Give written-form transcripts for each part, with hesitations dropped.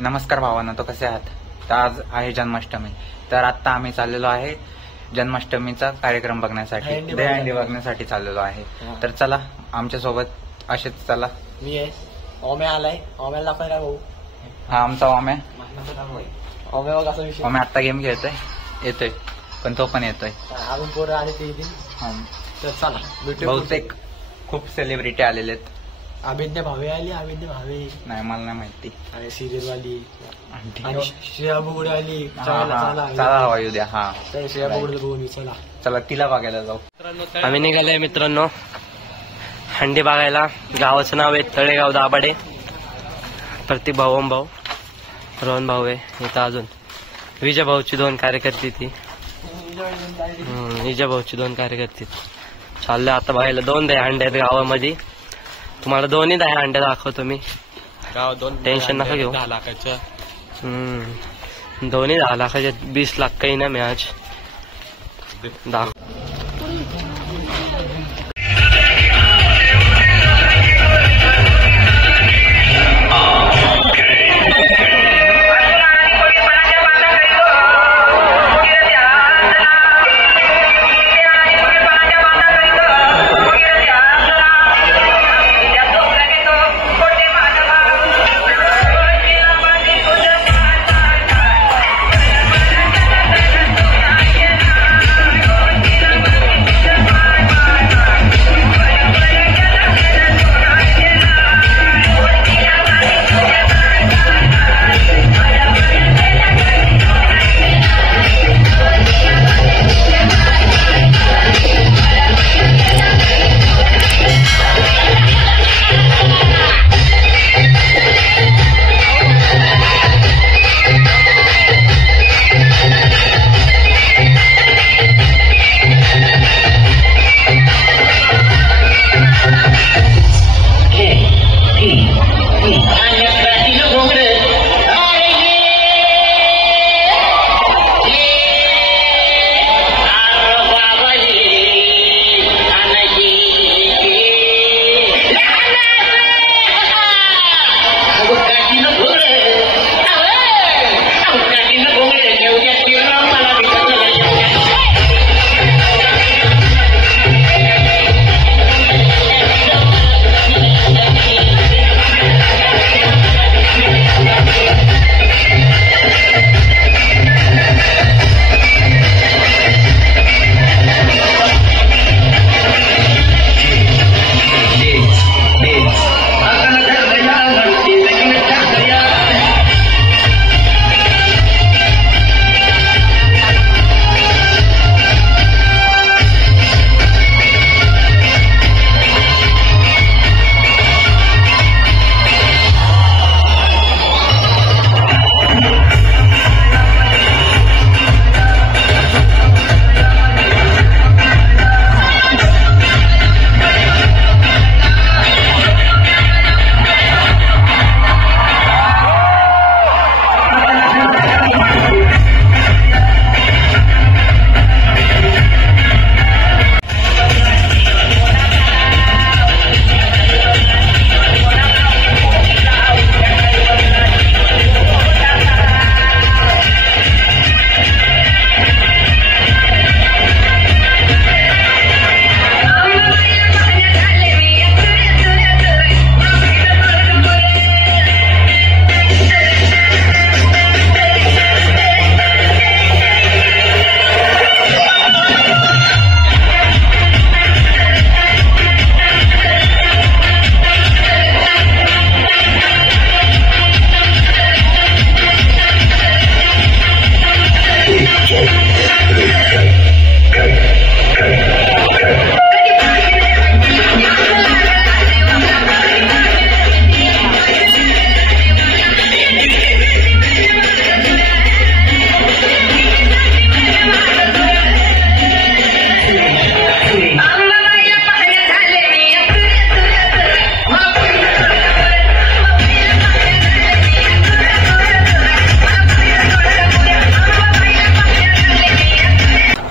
नमस्कार भावांनो, तो कसे आहात? तर आज आहे जन्माष्टमी. तर आता आम्ही चाललेलो आहे जन्माष्टमीचा कार्यक्रम बघण्यासाठी, दहीहंडी बघण्यासाठी चाललेलो आहे. तर चला आमच्या सोबत असेच चला. मी आहे ओम्या आलाय. ओम्याला दाखवायला भाऊ. हा आमचा ओम्या. ओम्या बघ असा विषय. ओम्या आता गेम येतोय पण तो पण येतोय. अजून पोरं आले ते येतील. तर चला भेटू. बहुतेक खूप सेलिब्रिटी आलेले आहेत. अभिज्ञा भावे आली. अभिज्ञा भावे नाही मला नाही माहिती. आणि सिरियल वाली आणि श्रेया बुगडे आली. चला हवा येऊ द्या. हा श्रेया बुगडे बघून चला. चला तिला बघायला जाऊ. आम्ही निघालोय मित्रांनो हंडी बघायला. गावाचं नाव आहे तळेगाव दाभाडे. प्रतीक भाऊ, ओम भाऊ, रोहन भाऊ आहे इथं. अजून विजय भाऊची 2 कार्यकर्ते ती. विजय भाऊची 2 कार्यकर्ते. चाललंय आता बघायला. 2 दहीहंडी आहेत गावामध्ये. तुम्हाला 2ही दहीहंड्या दाखवतो मी. गाव 2 टेन्शन नका घेऊ. 10 लाखाच्या. 2ही 10 लाखाच्या. 20 लाख काही ना मॅच दाखव.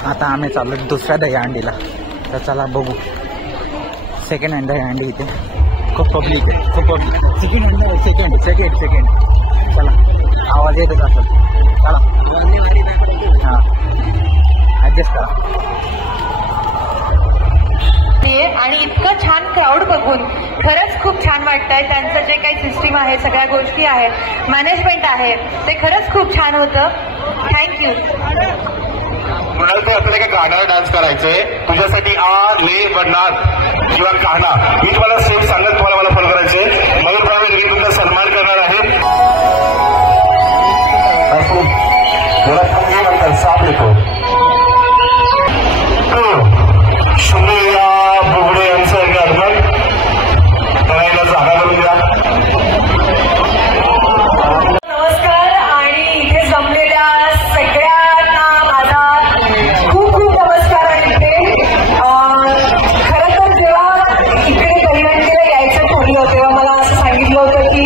आता आम्ही चाललो दुसऱ्या दहीहंडीला. तर चला बघू. सेकंड हँड दहीहंडी इथे खूप पब्लिक आहे. सेकंड चला. आहे, त्यांचं जे काही सिस्टीम आहे, सगळ्या गोष्टी आहेत, मॅनेजमेंट आहे, ते खरंच खूप छान होतं. थँक्यू. म्हणाल तू आपल्याला काही गाण्यावर डान्स करायचंय, तुझ्यासाठी आ ले बदनाथ किंवा गाणा मी तुम्हाला सेम सांगत तुम्हाला मला फॉलो करायचंय. मयूर भावे मी तुमचा सन्मान करणार आहे. नंतर साप येतो शुभ्रिया बुगडे यांचं अर्पण करायला जागा करून द्या. नमस्कार. आणि इथे जमलेल्या सगळ्यांना माझा खूप खूप नमस्कार आहे. खरं तर जेव्हा इकडे दहीहंडीला यायचं ठरलं तेव्हा मला असं सांगितलं होतं की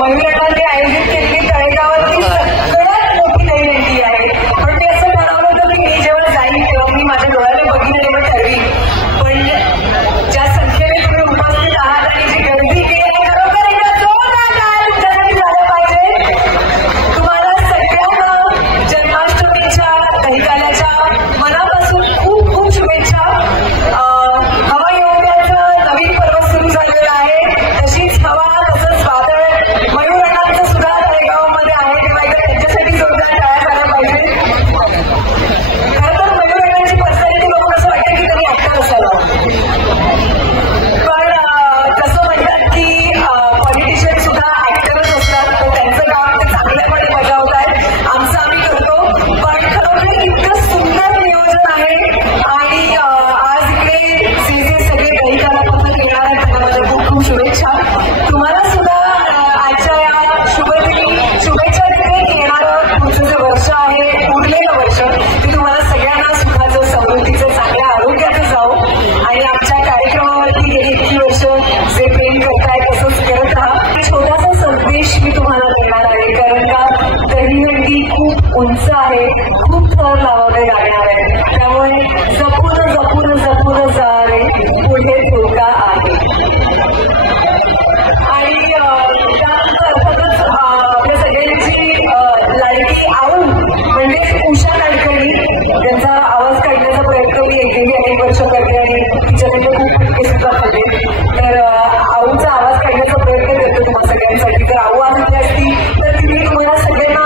मयूरांनी आयोजित केलेली तळेगावातली सगळ्यात मोठी दहीहंडी आहे. पण ते असं ठरवलं होतं की मी जेव्हा जाईल तेव्हा मी माझ्या डोळ्याने बघितलं तेव्हा ठरवीन. पण ज्या संख्येने तुम्ही उपस्थित आहात आणि जी गर्दी केली खरोखर एकदा जोरदार टाळ्या तुमच्यासाठी झाल्या पाहिजे. तुम्हाला सगळ्यांना जन्माष्टमीच्या दहीकाल्याच्या मनापासून खूप खूप शुभेच्छा. हवा येऊद्याचं नवीन पर्व सुरू झालेलं आहे. तशीच हवा तसंच वादळ मयूरअण्णांचं सुद्धा तळेगावमध्ये आहे. तेव्हा एकदा त्यांच्यासाठी जोरदार टाळ्या झाल्या पाहिजे. खरं तर मयूरअण्णांची पर्सनॅलिटी बघून असं वाटतं की त्यांनी ऍक्टर असावं. पण कसं म्हणतात की पॉलिटिशियन सुद्धा ऍक्टरच असतात. तर त्यांचं काम ते चांगल्यापणे बजावतात. आमचं आम्ही करतो. पण खरोखर इतकं सुंदर नियोजन आहे. आणि आज इकडे जे सगळे दहीकालापासून येणार आहेत त्यांना माझ्या खूप खूप शुभेच्छा. तुम्हाला सुद्धा आजच्या या शुभदिनी शुभेच्छा देते. येणारं पुढचं जे वर्ष आहे, उरलेलं वर्ष, ते तुम्हाला सगळ्यांना सुखाचं, समृद्धीचं, चांगल्या आरोग्याचं जावो. आणि आमच्या कार्यक्रमावरती गेली इतकी वर्ष जे प्रेम करताय तसंच करत राहा. छोटासा संदेश मी तुम्हाला देणार आहे. कारण का दहीहंडी खूप उंच आहे, खूप थर लावावे लागणार आहे. त्यामुळे जपून जपून जपून जा रे, पुढे धोका आहे. आणि त्यानंतर अर्थातच आपल्या सगळ्यांची लाडकी आऊ म्हणजेच उषा नाडकर्णी, त्यांचा आवाज काढण्याचा प्रयत्न मी गेली अनेक वर्ष करते आणि तिच्याकडे खूप फटके सुद्धा पडले. तर आऊचा आवाज काढण्याचा प्रयत्न करतो तुम्हाला सगळ्यांसाठी. तर आऊ आजली असती तर तिने तुम्हाला सगळ्यांना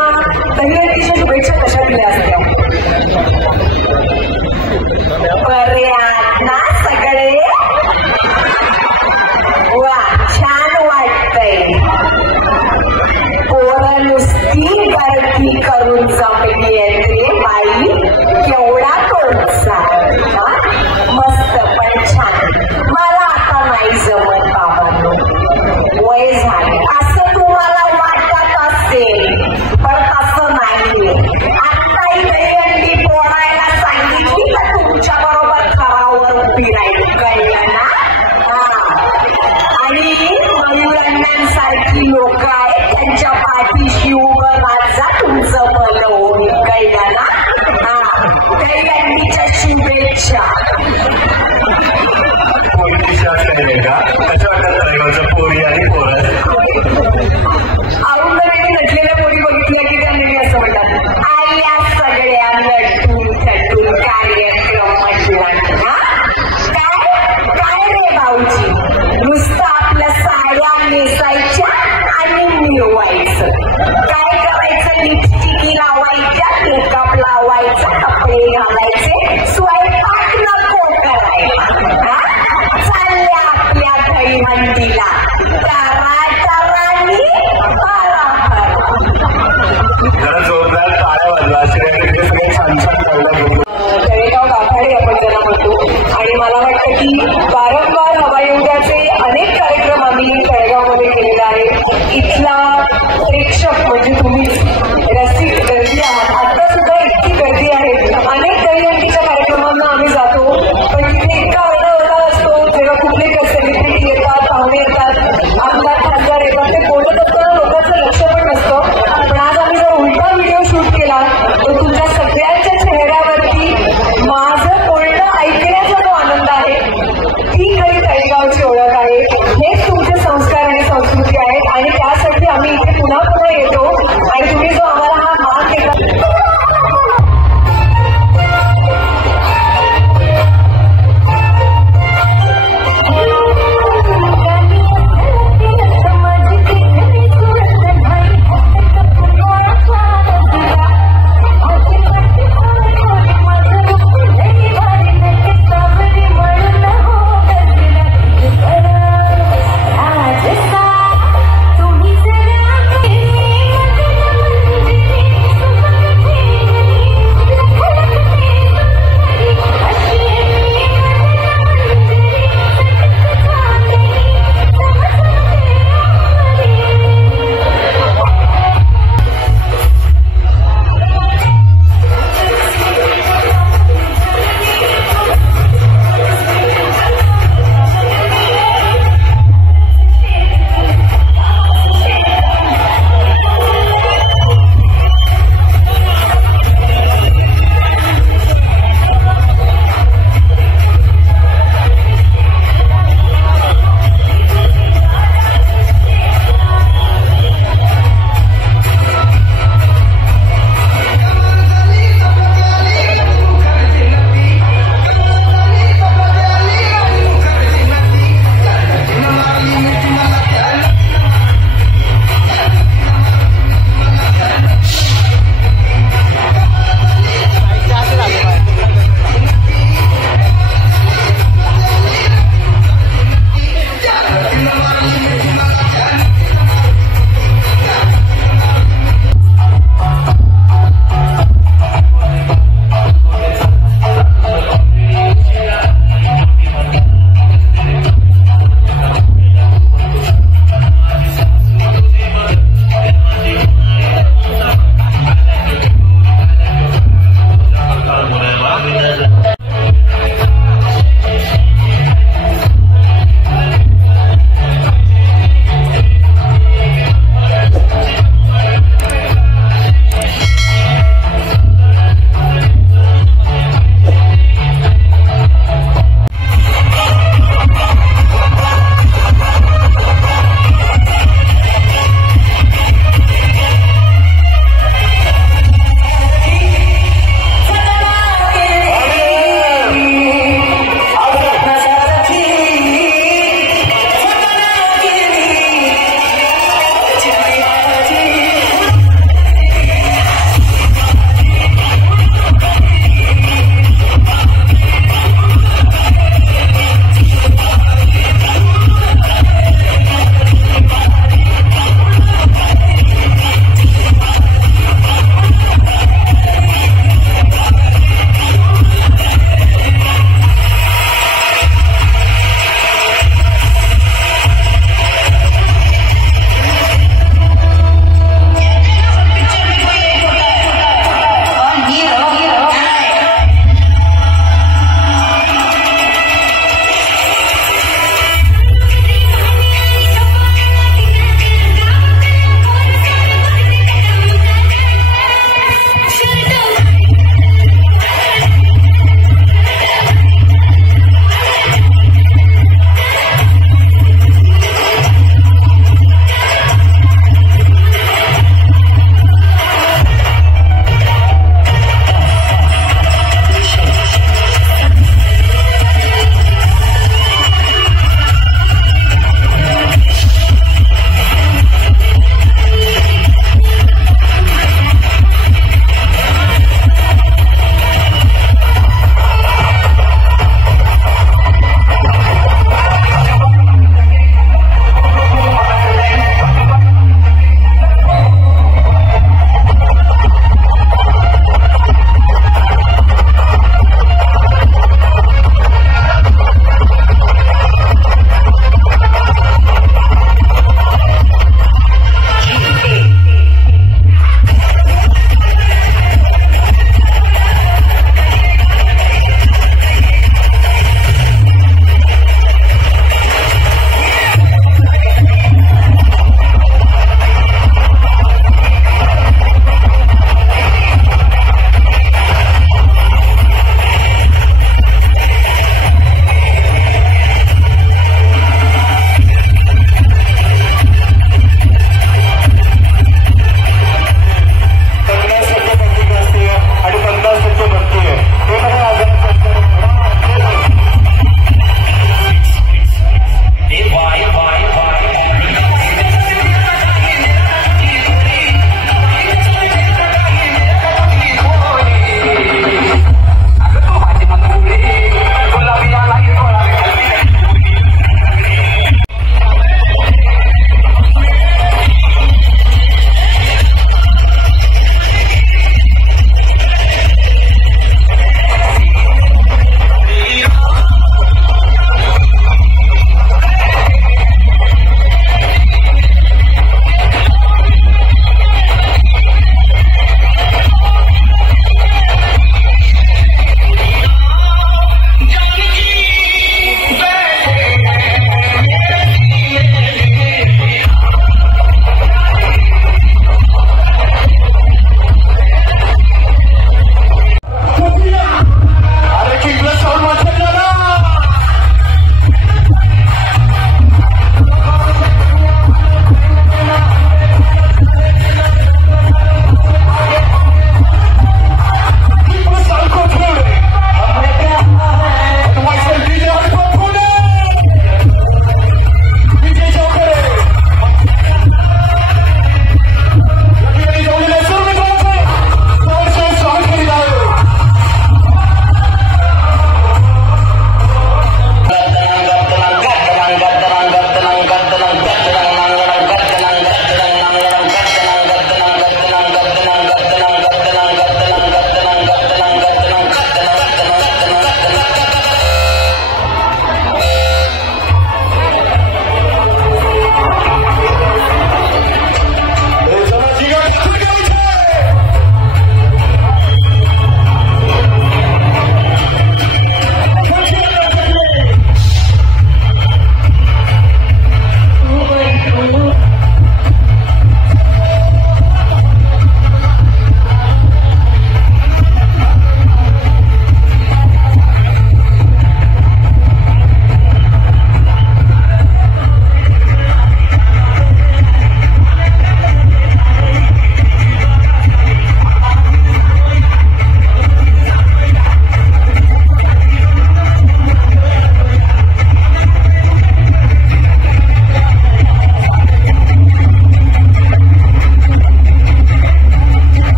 दहीहंडीच्या शुभेच्छा कशा दिल्या असत्या. ना सगळे वा छान वाटतंय. पोरं नुसती गर्दी करून जमली रे बाई, केवढा तोडचा मस्त पण छान. मला आता नाही जमत बाबांनो, वय झाले असं तुम्हाला वाटत असेल पण असं नाहीये. आत्ताही दहीहंडी पोळायला सांगितली का तुमच्या बरोबर खरावर उभी राहील, कळलं ना. आणि मयूरअण्णांसारखी लोक आहेत, त्यांच्या पाठीशी उभं राजा तुमचं भलं होईल, कळलं ना. दहीहंडीच्या शुभेच्छा. पोरी आणि पोरं औंधळ्याने नटलेल्या पोरी बघितल्या की त्यांनी असं म्हणतात, आल्या सगळ्या नटून थटून कार्यक्रम म्हटला. काय रे भाऊजी, नुसतं आपल्या साड्या नेसायच्या आणि मिळवायचं. काय करायचं, लिपस्टिक लावायच्या, मेकअप लावायचा, कपडे घालायचे, स्वयंपाक नको करायला. चालल्या आपल्या दहीहंडीला तरातरांनी जरा जोरदार टाळ्या वाजवा. सगळे छान छान कळलं. तळेगाव गाभाडे आपण त्याला म्हणतो. आणि मला वाटतं की वारंवार हवा येऊद्याचे अनेक कार्यक्रम आम्ही तळेगावमध्ये केलेले आहे. इथला प्रेक्षक म्हणजे तुम्ही रसिक गर्दी आहात. आता सुद्धा इतकी गर्दी आहे. अनेक दहीहंडीच्या कार्यक्रमांना आम्ही जातो पण तिथे इतका ओरडा असतो. जेव्हा कुठले सेलिब्रिटी येतात, पाहुणे येतात, आमदार खासदार येतात, ते बोलत असताना लोकांचं लक्ष पण नसतं. पण आज आम्ही जर उलटा व्हिडिओ शूट केला तर तुमच्या सगळ्यांच्या चेहऱ्यावरती माझं बोलणं ऐकण्याचा जो आनंद आहे, ती खरी तळेगावची ओळख आहे. हेच तुमचे संस्कार आणि संस्कृती आहेत. आणि त्यासाठी आम्ही इथे पुन्हा येतो. आणि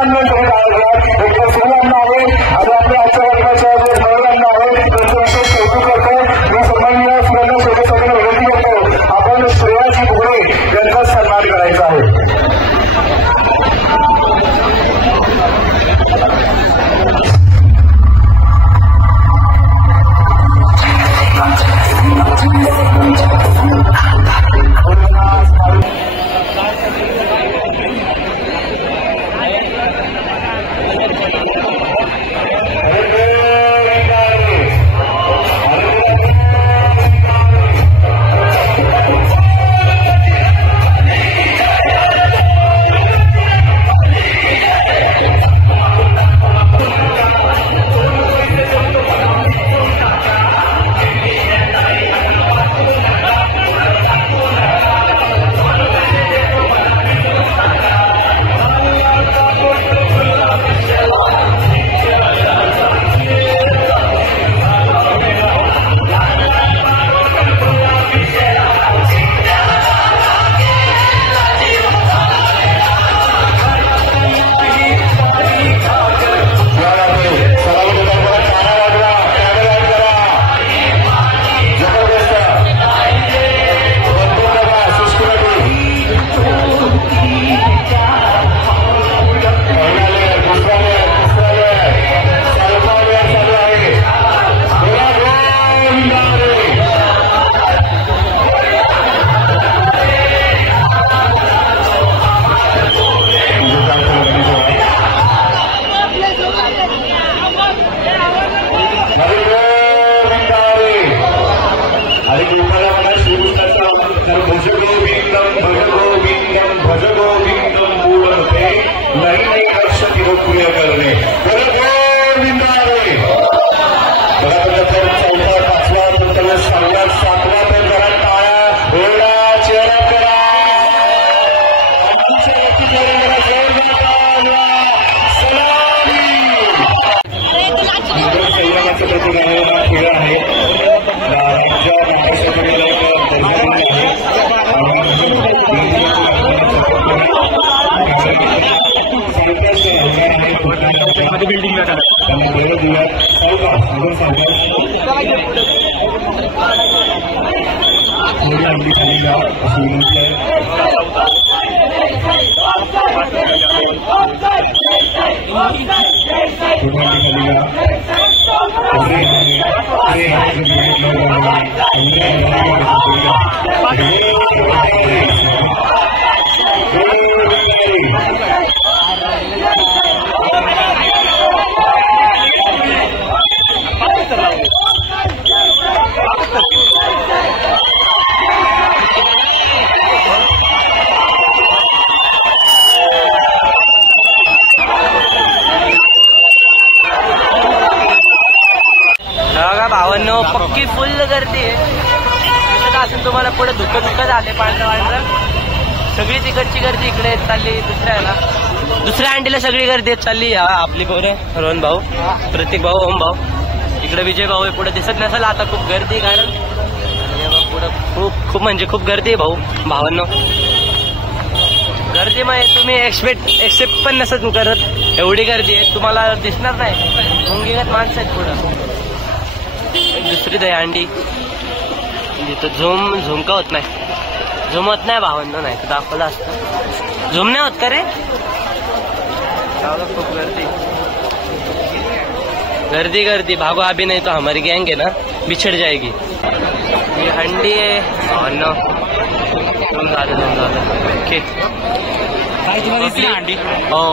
अन्न एकदम सुरू अन्न आहे आणि आपल्या आजच्या लग्नाच्या जे नवीन अन्न आहे त्यांचं विशेष कौतुक करतो. मी सन्माननीय सुरेंद्र शेळकेसाठी विनंती करतो आपण श्रेयाजी बुगडे यांचा सन्मान करायचा आहे. भावांनो पक्की फुल गर्दी आहे. असून तुम्हाला पुढे धुकं झाले पांढरं सगळी तिकडची गर्दी इकडे चालली. दुसऱ्या अंडीला सगळी गर्दी चालली. आपली पोरं रोहन भाऊ, प्रतीक भाऊ, ओम भाऊ, इकडे विजय भाऊ पुढे दिसत नसेल आता खूप गर्दी. कारण पुढे खूप म्हणजे खूप गर्दी आहे भाऊ. भावांनो गर्दी मग तुम्ही एक्सेप्ट पण नसत करत. एवढी गर्दी आहे तुम्हाला दिसणार नाही. मुंगीगत माणसं आहेत पुढं. दुसरी दहीहंडी जिथं झुमका होत नाही, झुमत नाही भावांनो. नाही तर दाखवलं असतं. झुम नाही होत का रे. खूप गर्दी भागो अभी नहीं तो हमारी गैंग है ना बिछड़ जाएगी. ये हंडी है भावांनो. ओके हो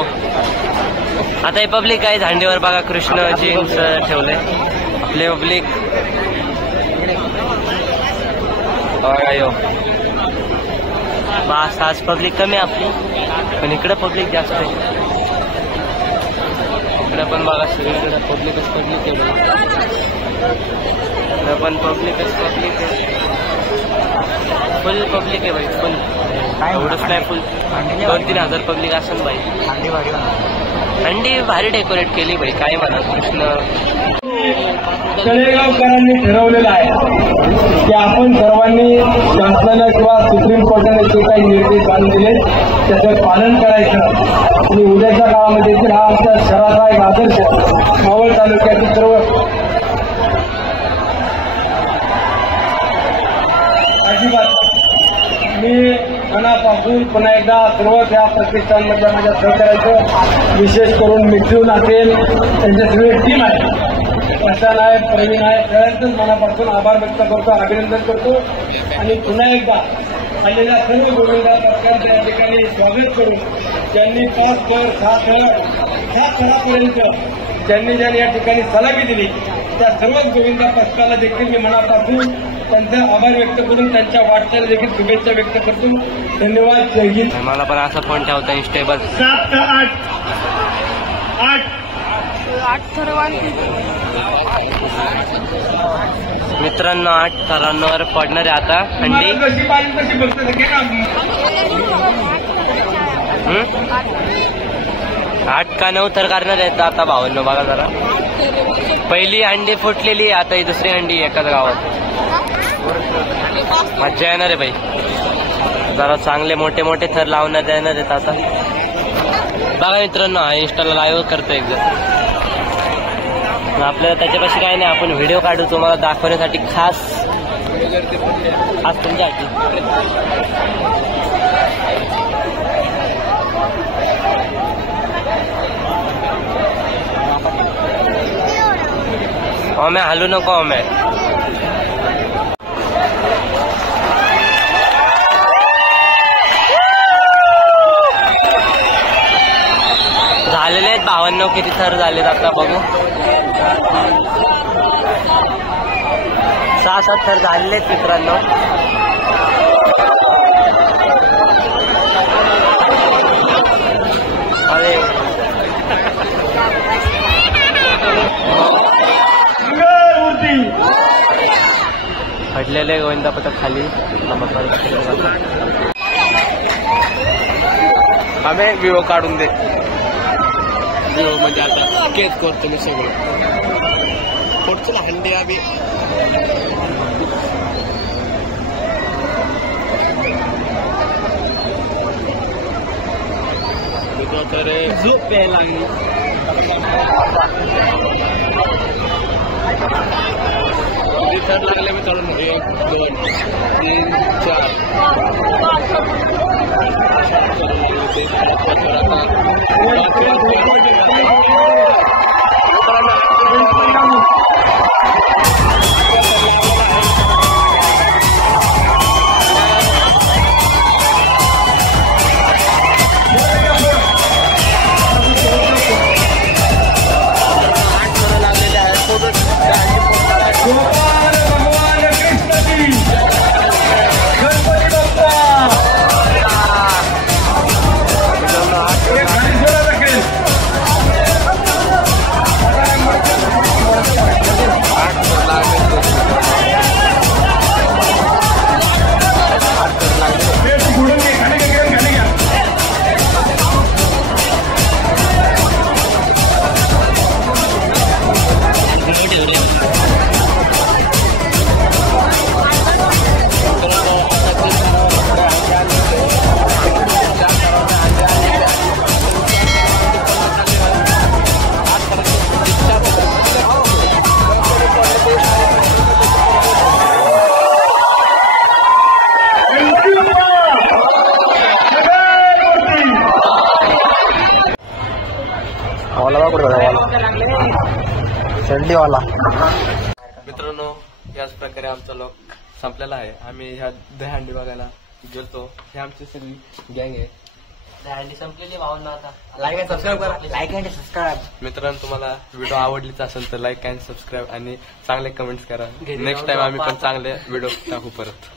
आता हे पब्लिक आहे. हंडीवर बघा कृष्णजींचं ठेवलंय. आपले पब्लिक बस आज पब्लिक कमी आपली, पण इकडे पब्लिक जास्त आहे. इकडे पण बघा सगळीकडे पब्लिकच आहे. इकडे पण पब्लिकच आहे. फुल पब्लिक आहे भाई. फुल एवढंच नाही, फुल 2-3 हजार पब्लिक असेल भाई. अंडी भारी डेकोरेट केली बाई, काय म्हणा कृष्ण. तळेगावकरांनी ठरवलेलं आहे की आपण सर्वांनी शासनानं किंवा सुप्रीम कोर्टाने जे काही निर्देश आणून दिले त्याचं पालन करायचं आणि उद्याच्या काळामध्ये देखील हा आमच्या शहराचा एक आदर्श मावळ तालुक्यातील सर्व अजिबात मी मनापासून पुन्हा एकदा सर्वच या प्रतिष्ठानमधल्या माझ्या सहकार्याचं विशेष करून मिठून असेल त्यांच्या सगळी टीम आहे, प्रशांत आहे, प्रवीण आहे, सगळ्यांचंच मनापासून आभार व्यक्त करतो, अभिनंदन करतो आणि पुन्हा एकदा आलेल्या सर्व गोविंदा पथकांचं या ठिकाणी स्वागत करून ज्यांनी 5 थर 6 थरापर्यंत ज्यांनी या ठिकाणी सलामी दिली त्या सर्वच गोविंदा पथकाला देखील मी मनापासून त्यांचे आभार व्यक्त करून त्यांच्या वाटचाली देखील शुभेच्छा व्यक्त करतो. धन्यवाद. जय हिंद. मला पण असा फोन ठेवता इन्स्टेबल 7 8 मित्रांनो 8 थरांवर पडणार आहे आता अंडी. कशी पाहिजे तशी बघतो घे ना. 8 का 9 थर करणार आहेत आता भावांनो. बघा जरा, पहिली अंडी फुटलेली, आता ही दुसरी अंडी एकाच गावात. मज्जा येणार आहे बाई. जरा चांगले मोठे मोठे थर लावण्यात येणार आहेत आता. बघा मित्रांनो, हा इंस्टाला लाईव्ह करतो एकदा. आपल्याला त्याच्यापाशी काय नाही, आपण व्हिडिओ काढू तुम्हाला दाखवण्यासाठी खास तुमच्यासाठी. ओम्या हलू नको ओम्या. झालेले आहेत 52. किती थर झालेत आता बघू. 6-7 थर झालेले आहेत मित्रांनो. अरे पडलेले गोविंदा पथक खाली. आम्ही विवो काढून दे. विवो म्हणजे आता केस करतो मी सगळं पुढचं हंडी आम्ही तर झोप प्यायला लागली. थर लागले मी चढून 1 2 3 थंडीवाला. मित्रांनो, याच प्रकारे आमचा लॉक संपलेला आहे. आम्ही ह्या दहीहंडी बघायला गेलतो. हे आमची सगळी गँग आहे. दहीहंडी संपलेली भावना. आता लाईक अँड सबस्क्राईब करा. Like and subscribe. मित्रांनो, तुम्हाला व्हिडिओ आवडलीच असेल तर लाईक अँड सबस्क्राईब आणि चांगले कमेंट्स करा. नेक्स्ट टाइम आम्ही पण चांगले व्हिडिओ टाकू परत.